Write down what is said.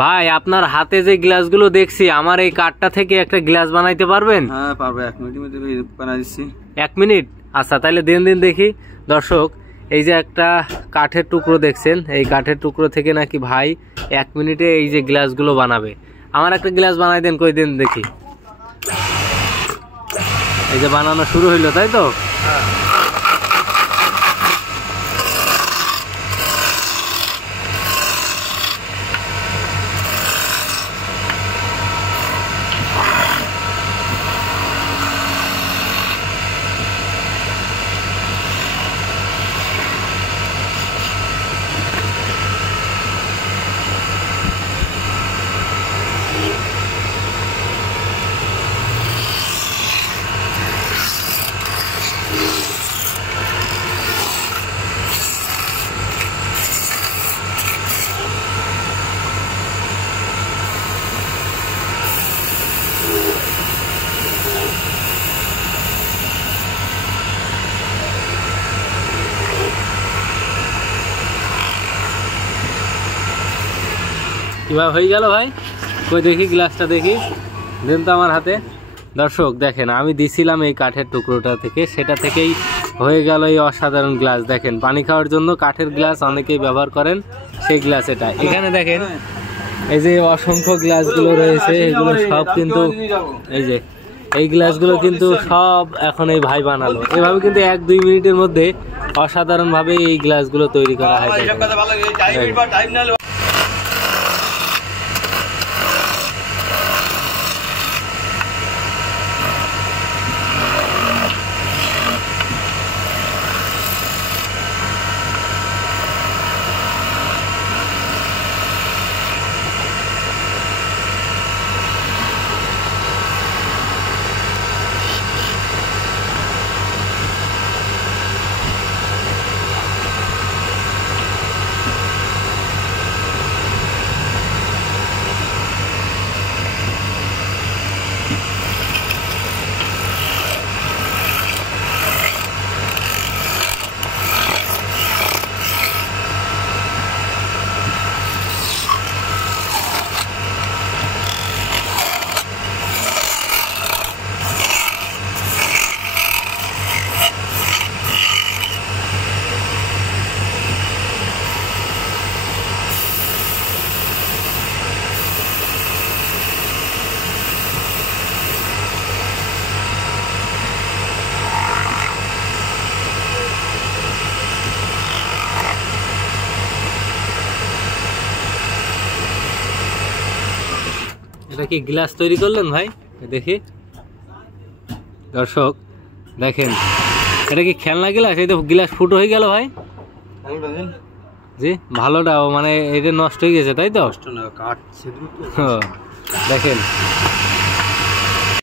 ভাই আপনার হাতে যে গ্লাসগুলো দেখছি, আমার এই কাঠটা থেকে একটা গ্লাস বানাইতে পারবেন? হ্যাঁ পারবো, 1 মিনিটের মধ্যে বানাই দিচ্ছি। 1 মিনিট? আচ্ছা তাহলে দিন দেখি। দর্শক, এই যে একটা কাঠের টুকরো দেখছেন, এই কাঠের টুকরো থেকে নাকি ভাই 1 মিনিটে এই যে গ্লাসগুলো বানাবে। আমার একটা গ্লাস বানাই দেন, কই দিন দেখি। এই যে বানানো শুরু হইলো, তাই তো? কিভাবে হয়ে গেল ভাই? কই দেখি গ্লাসটা, দেখি দেন তো আমার হাতে। দর্শক দেখেন, আমি দিছিলাম এই কাঠের টুকরোটা থেকে, সেটা থেকেই হয়ে গেল এই অসাধারণ গ্লাস। দেখেন, পানি খাওয়ার জন্য কাঠের গ্লাস অনেকেই ব্যবহার করেন, সেই গ্লাস এটা। এখানে দেখেন এই যে অসংখ্য গ্লাসগুলো রয়েছে, এগুলো সব কিন্তু এই যে এই গ্লাসগুলো কিন্তু সব এখন এই ভাই বানালো। এভাবে কিন্তু 1-2 মিনিটের মধ্যে অসাধারণভাবে এই গ্লাসগুলো তৈরি করা হয়। এটা কি গ্লাস তৈরি করলেন ভাই? দেখি দর্শক দেখেন, এটা কি খেলনা গ্লাস? এই তো গ্লাস ফুটো হয়ে গেল ভাই। জি, ভালোটাও মানে এটা নষ্ট হয়ে গেছে, তাই তো? নষ্ট না, কাঠ ছিদ্র তো। দেখেন